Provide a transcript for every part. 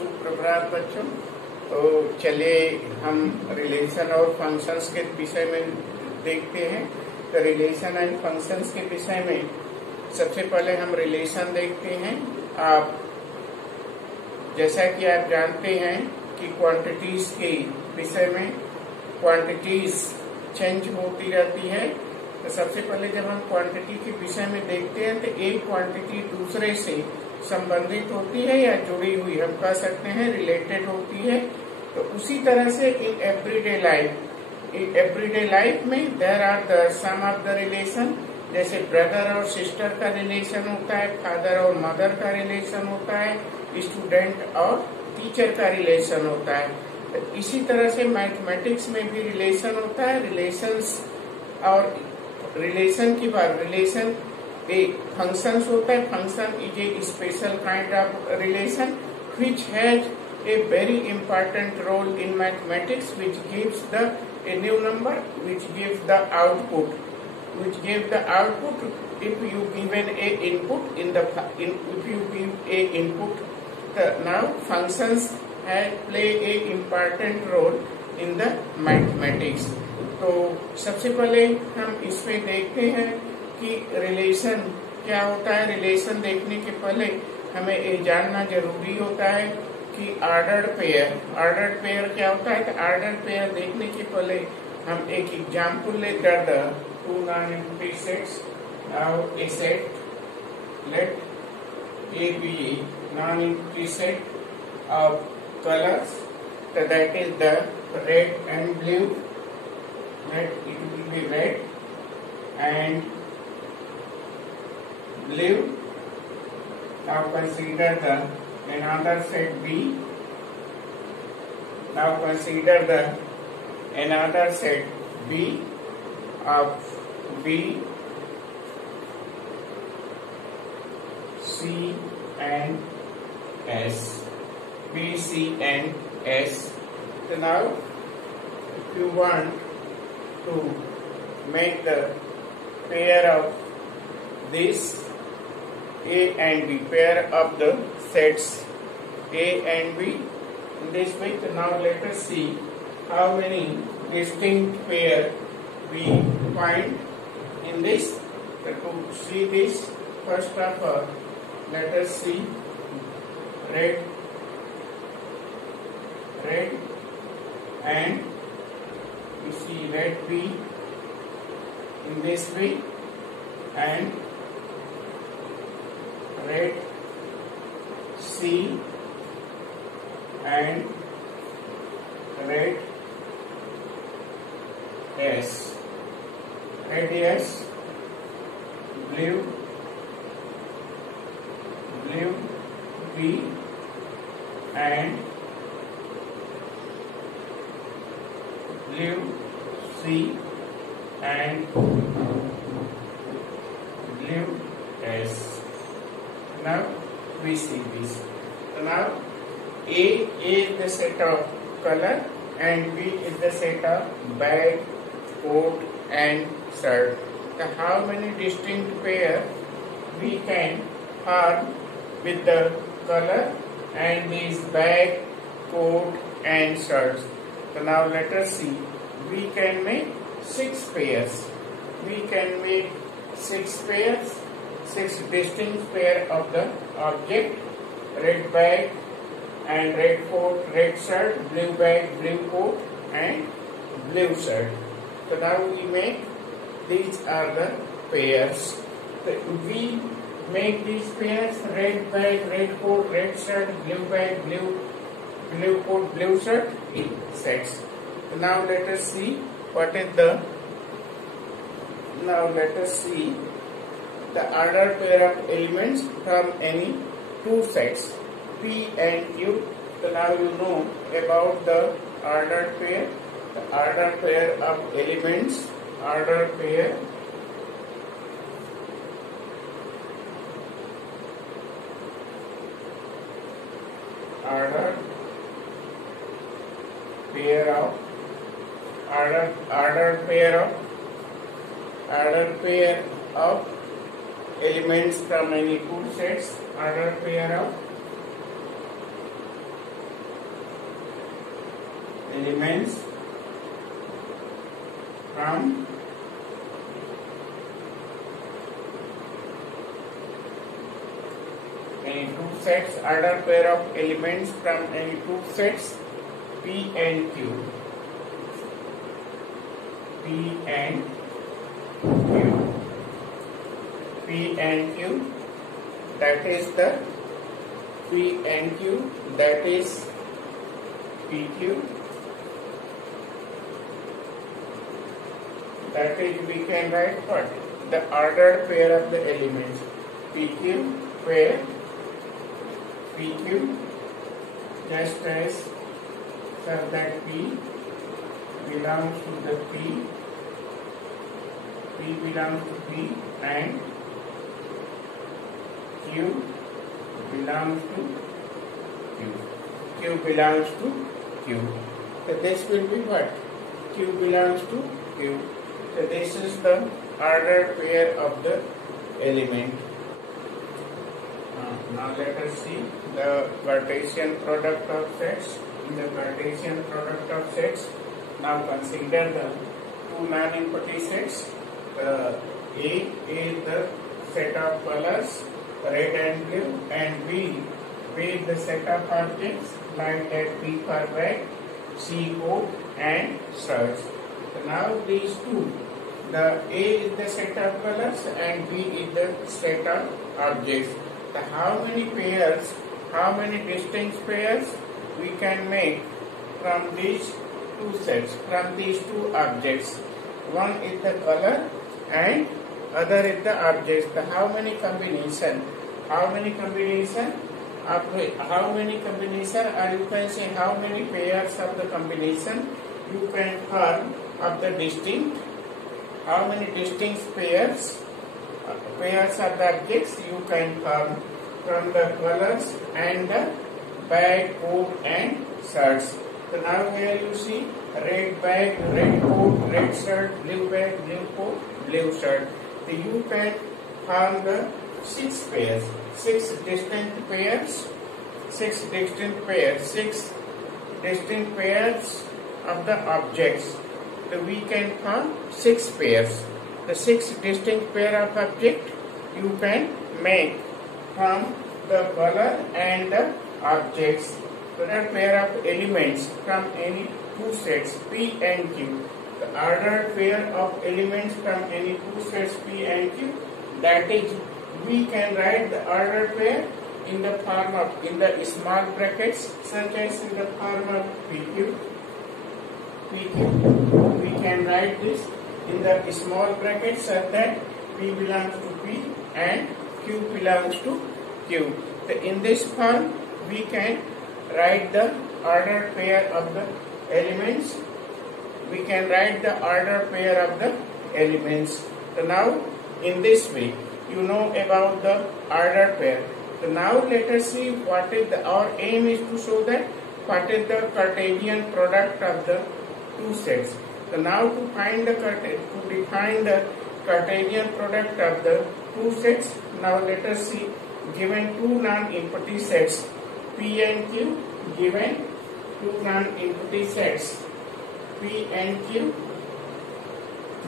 सुप्रभात बच्चों। तो चलिए हम रिलेशन और फंक्शंस के विषय में देखते हैं। तो रिलेशन एंड फंक्शंस के विषय में सबसे पहले हम रिलेशन देखते हैं। आप जैसा कि आप जानते हैं कि क्वांटिटीज के विषय में क्वांटिटीज चेंज होती रहती है। तो सबसे पहले जब हम क्वांटिटी के विषय में देखते हैं तो एक क्वांटिटी दूसरे से संबंधित होती है या जुड़ी हुई, हम कह सकते हैं रिलेटेड होती है। तो उसी तरह से इन एवरीडे लाइफ में there are the some of the relation, जैसे ब्रदर और सिस्टर का रिलेशन होता है, फादर और मदर का रिलेशन होता है, स्टूडेंट और टीचर का रिलेशन होता है। तो इसी तरह से मैथमेटिक्स में भी रिलेशन होता है। रिलेशंस और रिलेशन की बात, रिलेशन एक फंक्शंस होता है। Function is a special kind of relation which has a very important role in mathematics, which gives a new number, which gives the output if you given a input if you give a input. Now functions play a important role in the mathematics. तो सबसे पहले हम इसमें देखते हैं कि relation क्या होता है। रिलेशन देखने के पहले हमें ये जानना जरूरी होता है कि ऑर्डर्ड पेयर क्या होता है। तो ऑर्डर्ड पेयर देखने के पहले हम एक एग्जांपल लेते हैं। 2 non-empty sets. Now a set, let A be non-empty set of colors. So that is the red and blue. Let it will be red and blue. Now consider another set B. Now consider another set B of B, C and S. B, C and S. So now if you want to make the pair of this A and B, pair of the sets A and B in this way. So now let us see how many distinct pair we find in this. So to see this, first of all, let us see red and we see red B in this way and red C and red S. Red S, blue B and blue C and blue S. Now we see this. So now A is the set of color and B is the set of bag, coat and shirt. So how many distinct pair we can form with the color and these bag, coat and shirts? So now let us see. We can make 6 pairs. We can make 6 pairs. 6 distinct pair of the object: red bag and red coat, red shirt, blue bag, blue coat and blue shirt. So now we make, these are the pairs. So we make these pairs: red bag, red coat, red shirt, blue bag, blue coat, blue shirt in sets. So now let us see what is the, now let us see the ordered pair of elements from any 2 sets P and Q. So now you know about the ordered pair. The ordered pair of elements, ordered pair of elements from any 2 sets, ordered pair of elements from any two sets, order pair of elements from any two sets P and Q. P and Q. P and Q, that is the P and Q, that is PQ. That is, we can write what? The ordered pair of the elements. PQ where PQ, just as so that P belongs to the P belongs to P, and Q belongs to Q. Q belongs to Q. So this will be what? Q belongs to Q. So this is the ordered pair of the element. Now let us see the Cartesian product of sets. In the Cartesian product of sets, now consider the two non-empty sets. A is the set of colors, red and blue, and B is the set of objects like that B for bag, C coat, and search. So now these two, the A is the set of colors and B is the set of objects. So how many pairs, how many distinct pairs we can make from these two sets, from these two objects? One is the color and other is the objects. So how many combination? How many combination? How many combination, or you can say how many pairs of the combination you can form of the distinct? How many distinct pairs of the objects you can form from the colors and the bag, coat, and shirts? So now here you see red bag, red coat, red shirt, blue bag, blue coat, blue shirt. So you can form the six pairs, six distinct pairs of the objects. So we can form six pairs. The six distinct pair of object you can make from the color and the objects. So that pair of elements from any two sets P and Q. The ordered pair of elements from any two sets P and Q, that is, we can write the ordered pair in the form of, in the small brackets, such as in the form of PQ. We can write this in the small brackets such that P belongs to P and Q belongs to Q. So in this form, we can write the ordered pair of the elements. We can write the ordered pair of the elements. So now, in this way, you know about the ordered pair. So now let us see what is the, our aim is to show that what is the Cartesian product of the two sets. So now to find the to define the Cartesian product of the two sets, now let us see given two non-empty sets P and Q, given two non-empty sets P and Q.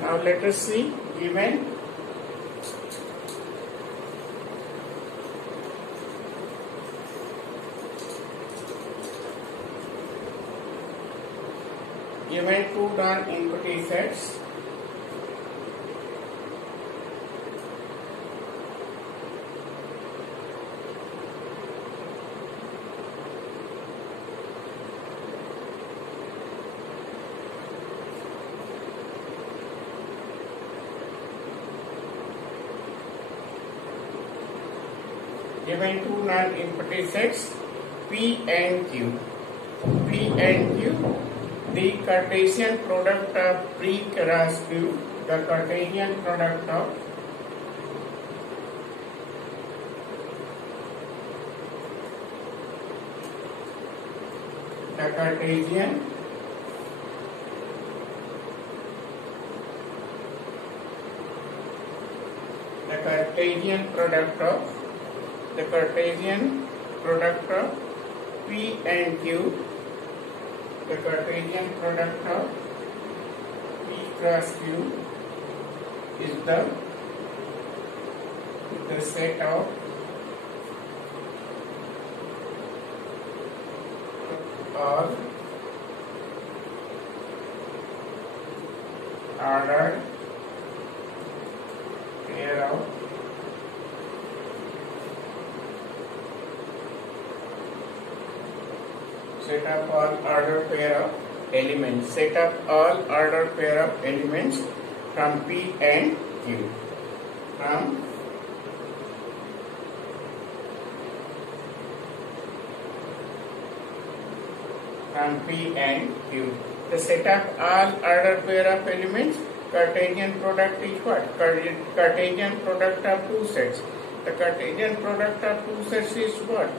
Now let us see given two non-empty sets P and Q. P and Q, the Cartesian product of P cross Q, the Cartesian product of the Cartesian product of P and Q. the Cartesian product of P cross Q is the set of all ordered pair of set up all ordered pair of elements. Set up all ordered pair of elements from P and Q. From P and Q. The set up all ordered pair of elements. Cartesian product is what? Cartesian product of two sets. The Cartesian product of two sets is what?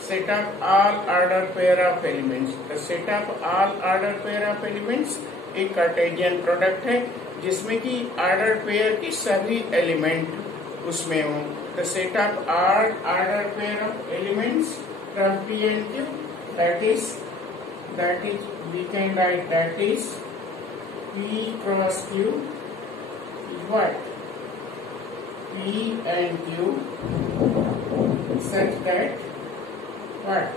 Set up all ordered pair of elements. The set up all ordered pair of elements एक Cartesian product है जिसमें कि order pair की सभी element उसमें हो. The set of all ordered pair of elements from P and Q, that is we can write that is P cross Q is what? P and Q such that what?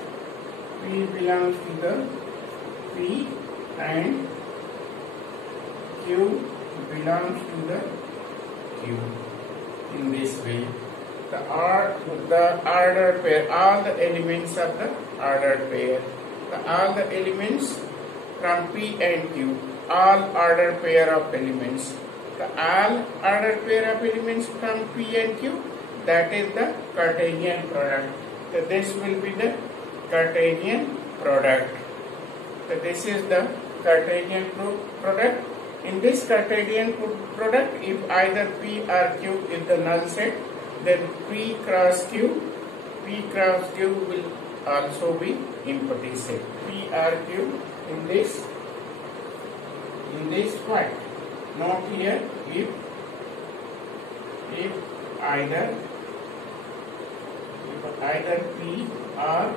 P belongs to the P and Q belongs to the Q. In this way, the ordered pair, all the elements of the ordered pair, all the elements from P and Q, all ordered pair of elements, the all ordered pair of elements from P and Q, that is the Cartesian product. So this will be the Cartesian product. So this is the Cartesian product. In this Cartesian product, if either P or Q is the null set, then P cross Q will also be empty set. P or Q in this what? Not here. If either P or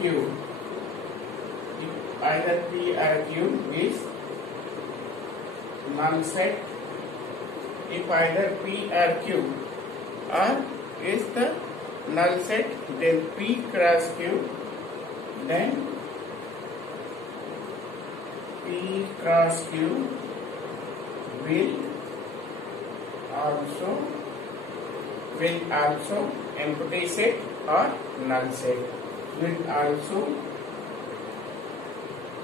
Q, if either P or Q is null set, if either P or Q is the null set, then P cross Q, then P cross Q will also empty set or null set, will also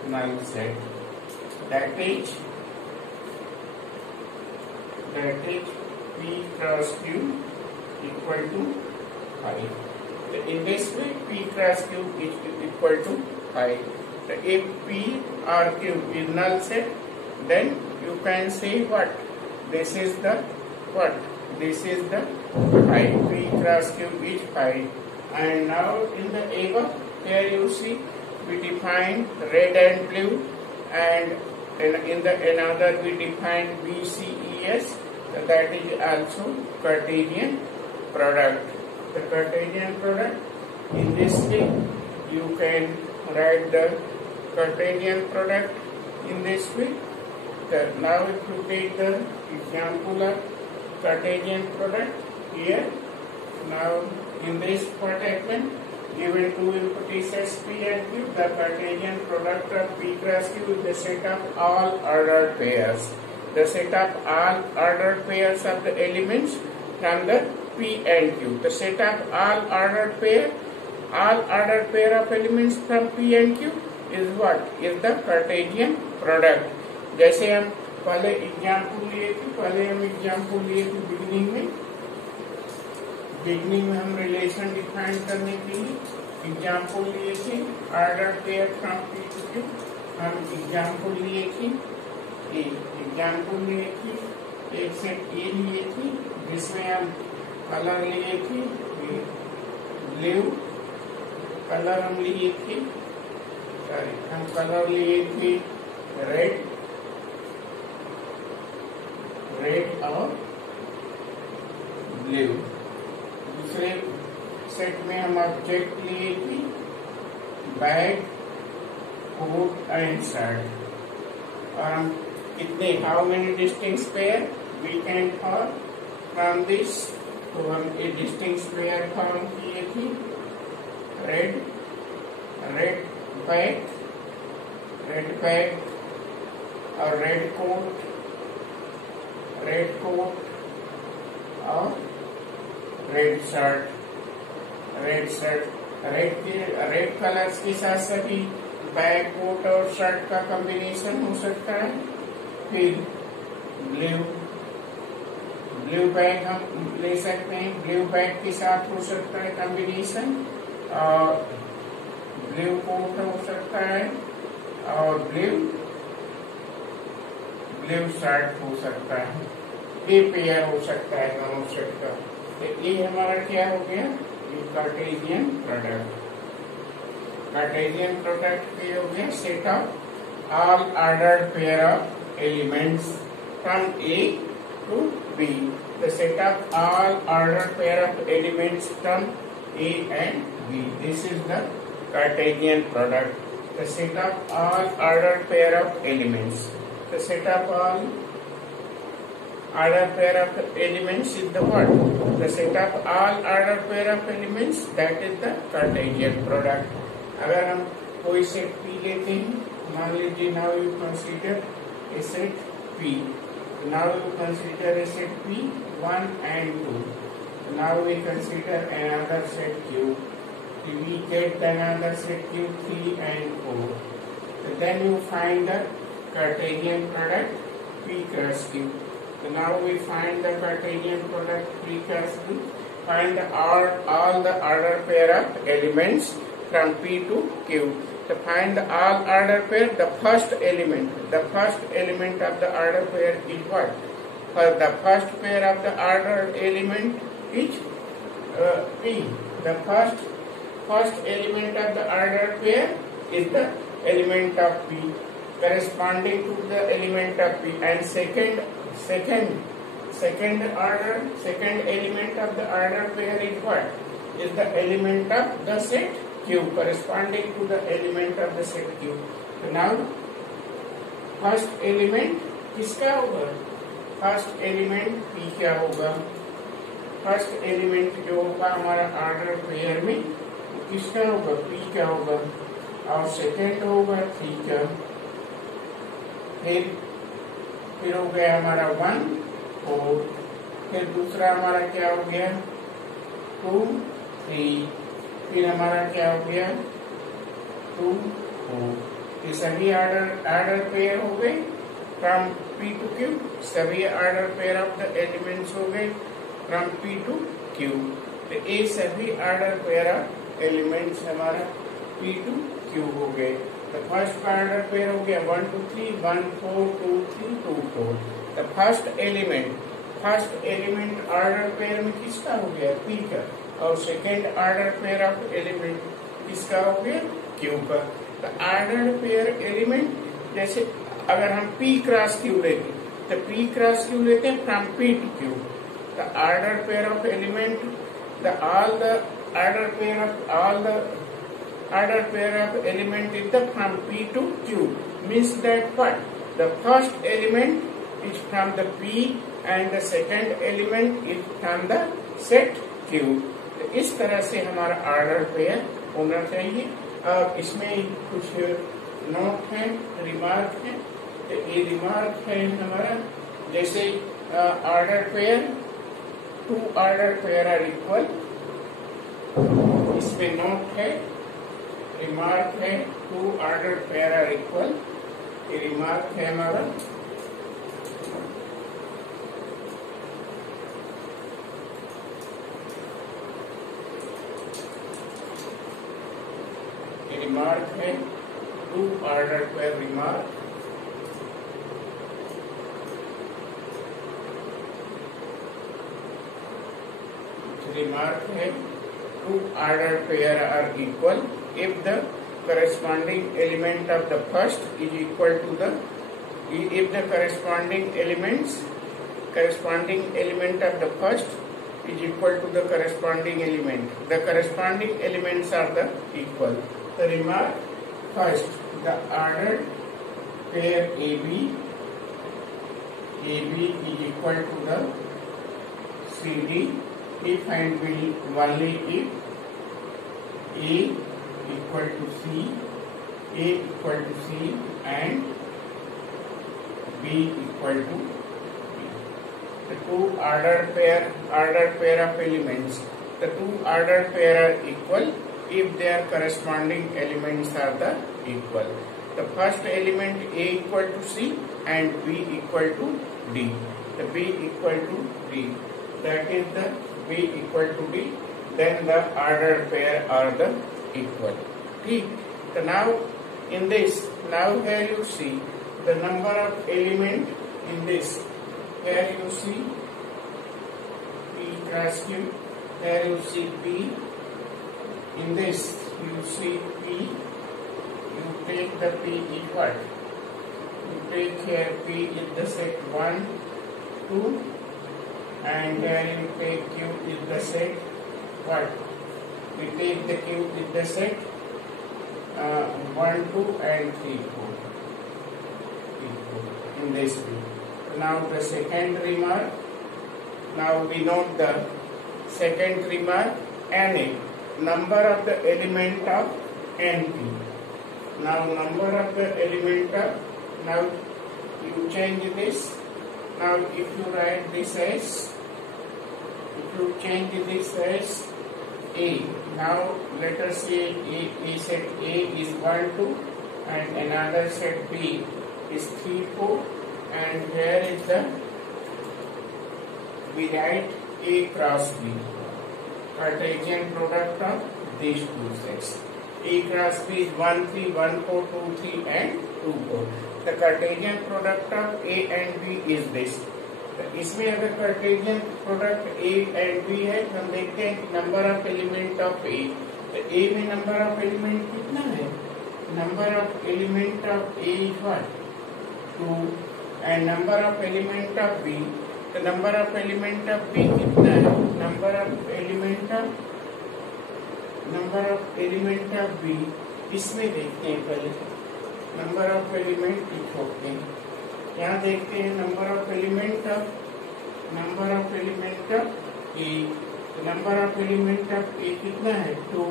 null set. That is P cross Q equal to 5. In this way, P cross Q is equal to 5. So if P or Q is null set, then you can say what? This is the what? This is the 5. P cross Q is 5. And now in the above, here you see we define red and blue, and in the another we define BCES. That is also Cartesian product. The Cartesian product, in this way you can write the Cartesian product in this way. Now if you take the example of Cartesian product here, now in this what happened, given two empty sets P and Q, the Cartesian product of P cross Q is the set of all ordered pairs. The set of all ordered pairs of the elements from the P and Q. The set of all ordered pair of elements from P and Q is what? Is the Cartesian product. जैसे हम पहले example लिए थे beginning में हम relation define करने के लिए एग्जाम्पल लिए थे order pair from P to Q. हम एग्जाम्पल लिए थे एक सेट ए लिए थी जिसमें हम कलर लिए थे ब्लू कलर, हम लिए थे रेड और ब्लू. दूसरे सेट में हम ऑब्जेक्ट लिए थे बैग कोट एंड शर्ट। और हम कितने, how many distinct pair we can form from this. तो हम ये डिस्टिंक्ट पेयर फॉर्म किए थे, रेड बैक और रेड कोट और रेड कलर्स के साथ सभी बैक कोट और शर्ट का कॉम्बिनेशन हो सकता है। फिर ब्लू बैग हम ले सकते हैं, ब्लू बैग के साथ हो सकता है कॉम्बिनेशन, और ब्लू कोट हो सकता है और ब्लू शर्ट हो सकता है। ये पेयर हो सकता है दोनों शर्ट का। तो ये हमारा क्या हो गया, ये कार्टेशियन प्रोडक्ट। कार्टेशियन प्रोडक्ट ये हो गया set of all ordered pair of elements from A to B. The set of all ordered pair of elements from A and B, this is the Cartesian product. The set of all ordered pair of elements. The set of all ordered pair of elements is the what? The set of all ordered pair of elements, that is the Cartesian product. अगर हम कोई set P लेते हैं, मान लीजिए now you consider a set P. Now you consider a set P 1 and 2. Now we consider another set Q. We get another set Q 3 and 4. So then you find the Cartesian product P cross Q. So now we find the Cartesian product P cross Q. Find all the order pair of elements from P to Q. So find all order pair. The first element of the order pair is what? For the first pair of the order element is P. The first element of the ordered pair is the element of P corresponding to the element of P, and second element of the ordered pair is what? Is the element of the set Q corresponding to the element of the set Q. So now first element किसका होगा? First element P क्या होगा? First element जो होगा हमारा order pair में किसका होगा? P क्या होगा, और सेकेंड होगा 3 का। फिर हो गया हमारा 1 4, फिर दूसरा हमारा क्या हो गया 2 3, फिर हमारा क्या हो गया 2 4। ये सभी ऑर्डर पेयर हो गए फ्रॉम P to Q। सभी order pair of the elements हो गए फ्रॉम P to Q। तो ये सभी ऑर्डर पेयर ऑफ एलिमेंट्स हमारा P to Q हो गए। तो फर्स्ट ऑर्डर पेयर हो गया 1 2 3 1 4 2 3 2 4। तो फर्स्ट एलिमेंट ऑर्डर पेयर में किसका हो गया? P का, और second order pair of element किसका हो गया? Q का। तो ऑर्डर पेयर एलिमेंट, जैसे अगर हम P क्रॉस Q लेते तो P क्रॉस Q लेते हैं from P to Q। The order pair of element, all the order pair of element is the from P to Q. Means that what? The first element is from the P and the second element is from the set Q. तो इस तरह से हमारा order pair होना चाहिए। और इसमें कुछ नोट है, रिमार्क है। तो ये रिमार्क है हमारा, जैसे order pair 2 order pair are equal, इसमें नोट है, रिमार्क है 2 ऑर्डर पेयर आर इक्वल। ये रिमार्क है हमारा। ये रिमार्क है 2 ऑर्डर पेयर रिमार्क। Remark है 2 ordered pair are equal if the corresponding element of the first is equal to the, if the corresponding element of the first is equal to the corresponding element, the corresponding elements are the equal. The remark First, the ordered pair AB is equal to the CD if and only if A equal to C, A equal to C and B equal to B. The two ordered pair of elements. The two ordered pair are equal if their corresponding elements are the equal. The first element A equal to C and B equal to D. The B equal to D. That is the B equal to D. Then the ordered pair are the equal. Okay. So now in this, now here you see the number of element in this. Here you see P cross Q. Here you see P. In this you see P. You take the P is what? You take here P is the set 1, 2 and here you take Q is the set what? We take the Q is the set 1, 2 and 3, 4 in this way. Now the second remark. Now we note the second remark, NA, number of the element of NP. Now number of the element of, now you change this. Now if you write this as, if you change this as A, now let us say A set A is 1, 2 and another set B is 3, 4 and here is the, we write A cross B, Cartesian product of these two sets. A cross B is 1, 3, 1, 4, 2, 3 and 2, 4. The Cartesian product of A and B is this. इसमें अगर Cartesian product A and B है हम देखते हैं number of element of A. तो A में number of element कितना है? Number of element of A is what? 2 and number of element of B. The number of element of B कितना है? Number of element of B इसमें देखते हैं पहले. Number of element लिखोगे. यहाँ देखते हैं number of element of A. Number of element of A कितना है? 2.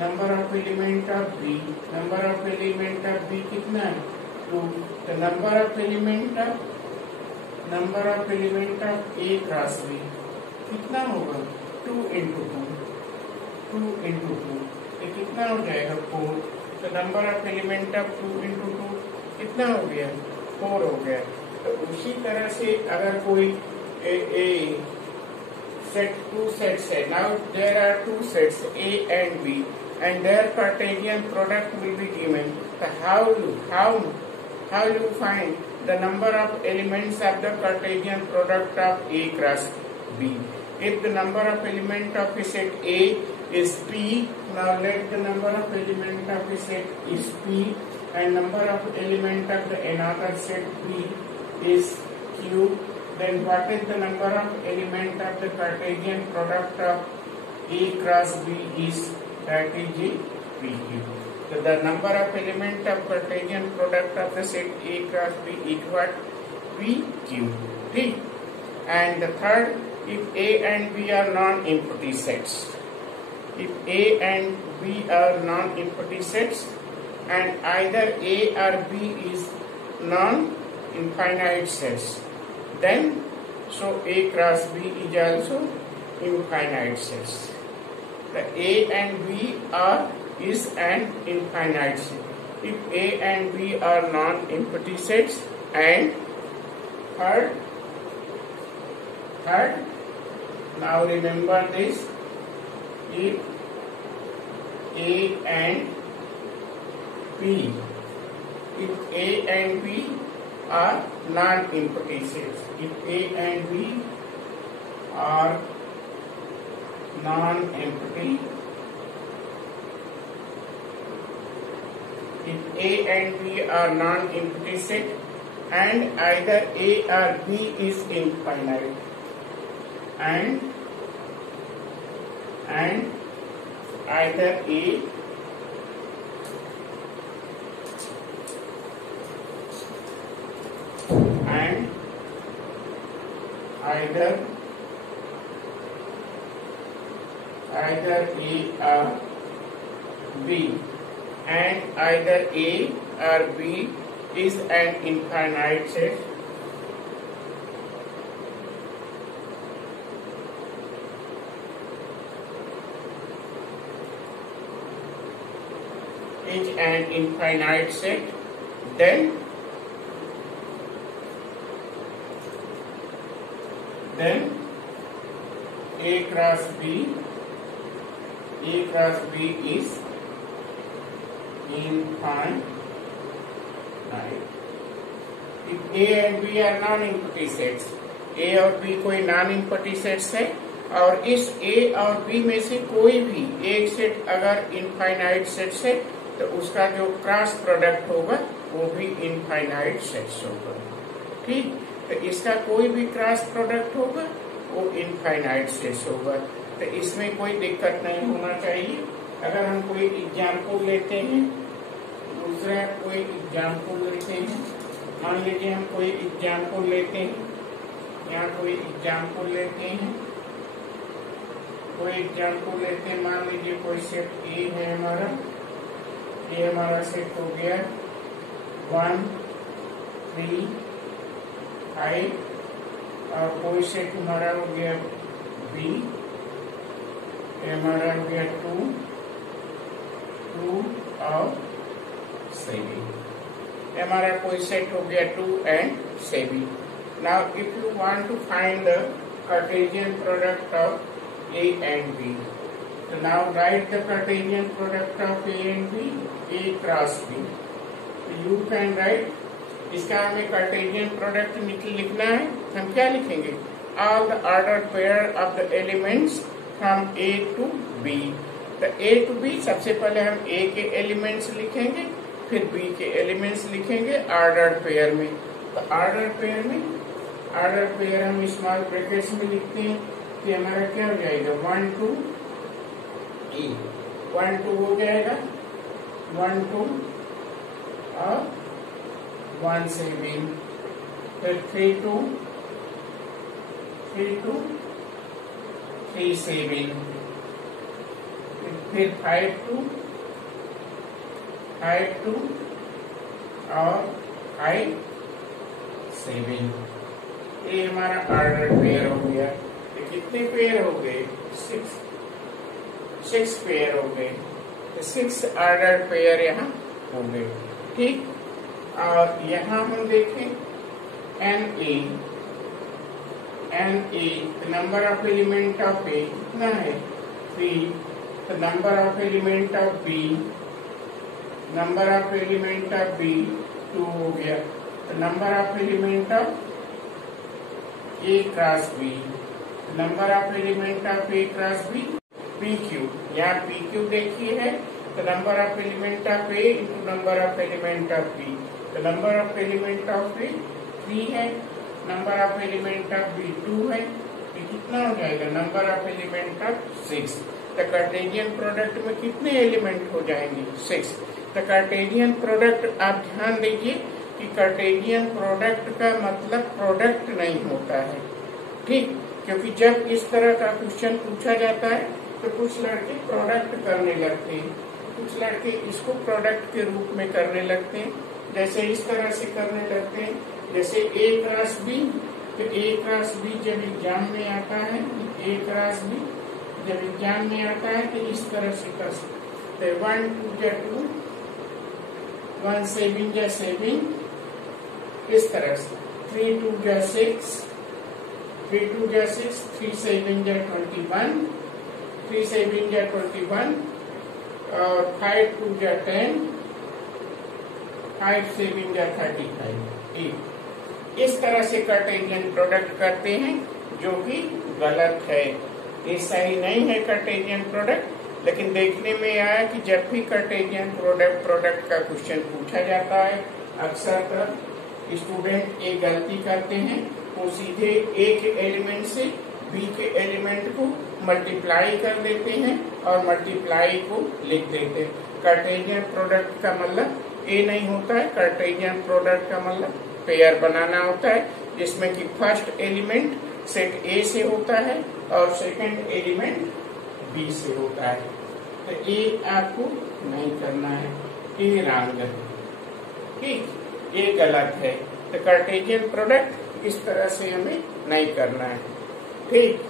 Number of element of B. Number of element of B कितना है? 2. The number of element of A cross B कितना होगा? 2 into 2 ये कितना हो जाएगा? 4. तो number of element of 2 into 2 कितना हो गया? 4 हो गया. तो उसी तरह से अगर कोई set 2 sets है. Now there are 2 sets A and B and their Cartesian product will be given. So how you find the number of elements of the Cartesian product of A cross B? If the number of element of a set A is P, now let the number of element of a set is P and number of element of the another set B is Q. Then what is the number of element of the Cartesian product of A cross B is, that is PQ. So the number of element of Cartesian product of the set A cross B is what? PQ. Okay. And the third, if A and B are non-empty sets. If A and B are non-empty sets and either A or B is non-infinite sets, then so A cross B is also infinite sets. The A and B is an infinite set. If A and B are non-empty sets, and third, now remember this, if A and B, are non-empty sets, if A and B are non-empty, if A and B are non-empty set and either A or B is infinite and either A either A or B, and either A or B is an infinite set. Is an infinite set, then A cross B is infinite. If A and B are non-empty sets, A और B कोई non-empty sets है, और इस A और B में से कोई भी एक सेट अगर इनफाइनाइट सेट्स है तो उसका जो क्रॉस प्रोडक्ट होगा वो भी इनफाइनाइट सेट्स होगा। ठीक, तो इसका कोई भी क्रॉस प्रोडक्ट होगा वो इनफाइनाइट सेट्स होगा। तो इसमें कोई दिक्कत नहीं होना चाहिए। अगर हम कोई एग्जाम्पल लेते हैं, दूसरा कोई एग्जाम्पल लेते हैं, मान लीजिए हम कोई एग्जाम्पल लेते हैं, यहाँ कोई एग्जाम्पल लेते हैं, कोई एग्जाम्पल लेते हैं, मान लीजिए कोई सेट ए है हमारा, ये हमारा सेट हो गया 1 3 5, और कोई सेट हमारा हो गया बी, हमारा हो गया 2 2 और 7, हमारा कोई सेट हो गया 2 and 7। Now if you want to find the Cartesian product of A and B, so now write the Cartesian product of A and B, A cross B. So you can write, इसका हमें Cartesian product लिखना है। हम क्या लिखेंगे? All the ordered pair of the elements from A to B। तो A to B सबसे पहले हम A के एलिमेंट्स लिखेंगे, फिर B के एलिमेंट्स लिखेंगे ऑर्डर्ड पेयर में। तो ऑर्डर्ड पेयर हम स्मॉल ब्रैकेट्स में लिखते हैं कि हमारा क्या हो जाएगा 1 2 E, 1 2 हो जाएगा 1 2 और 1 7, फिर 3 2 3 2 3 7, फिर 5 2 5 2 और 5 7। ये हमारा ऑर्डर पेयर हो गया। ये कितने पेयर हो गए? 6 पेयर हो गए। तो 6 ऑर्डर पेयर यहाँ हो गए। ठीक, और यहाँ हम देखें NA, number of element of A कितना है 3, तो number of element of B, number of element of B 2 हो गया। तो number of element of A cross B, number of element of A cross B PQ, यहाँ PQ देखिए है, तो number of element of A into number of element of B, तो number of element of A 3 है, number of element of B 2 है, ये कितना हो जाएगा? Number of element of 6। तो कार्टेशियन प्रोडक्ट में कितने एलिमेंट हो जाएंगे? 6। तो कार्टेशियन प्रोडक्ट आप ध्यान दीजिए कि कार्टेशियन प्रोडक्ट का मतलब प्रोडक्ट नहीं होता है। ठीक, क्योंकि जब इस तरह का क्वेश्चन पूछा जाता है तो कुछ लड़के प्रोडक्ट करने लगते हैं, कुछ लड़के इसको प्रोडक्ट के रूप में करने लगते हैं। जैसे इस तरह से करने लगते हैं, जैसे A क्रॉस B, तो A क्रॉस B जब एग्जाम में आता है, A क्रॉस B जब एग्जाम में आता है तो इस तरह से कर सकते हैं। 1 2 या 2, 1 7 या 7, इस तरह से 3 2 या 6, 3 2 या 6, 3 7 या 21, 3 7 या 21, और 5 2 या 10, 5 7 या 35। इस तरह से कार्टेशियन प्रोडक्ट करते हैं, जो कि गलत है। ये सही नहीं है कार्टेशियन प्रोडक्ट। लेकिन देखने में आया कि जब भी कार्टेशियन प्रोडक्ट का क्वेश्चन पूछा जाता है, अक्सर स्टूडेंट एक गलती करते हैं, वो सीधे A के एलिमेंट से B के एलिमेंट को मल्टीप्लाई कर देते हैं और मल्टीप्लाई को लिख देते हैं। कार्टेशियन प्रोडक्ट का मतलब A नहीं होता है, कार्टेशियन प्रोडक्ट का मतलब पेयर बनाना होता है, जिसमें कि फर्स्ट एलिमेंट सेट ए से होता है और सेकंड एलिमेंट बी से होता है। तो ये आपको नहीं करना है, ये रॉन्ग है, ठीक, ये गलत है। तो कार्टेशियन प्रोडक्ट इस तरह से हमें नहीं करना है, ठीक।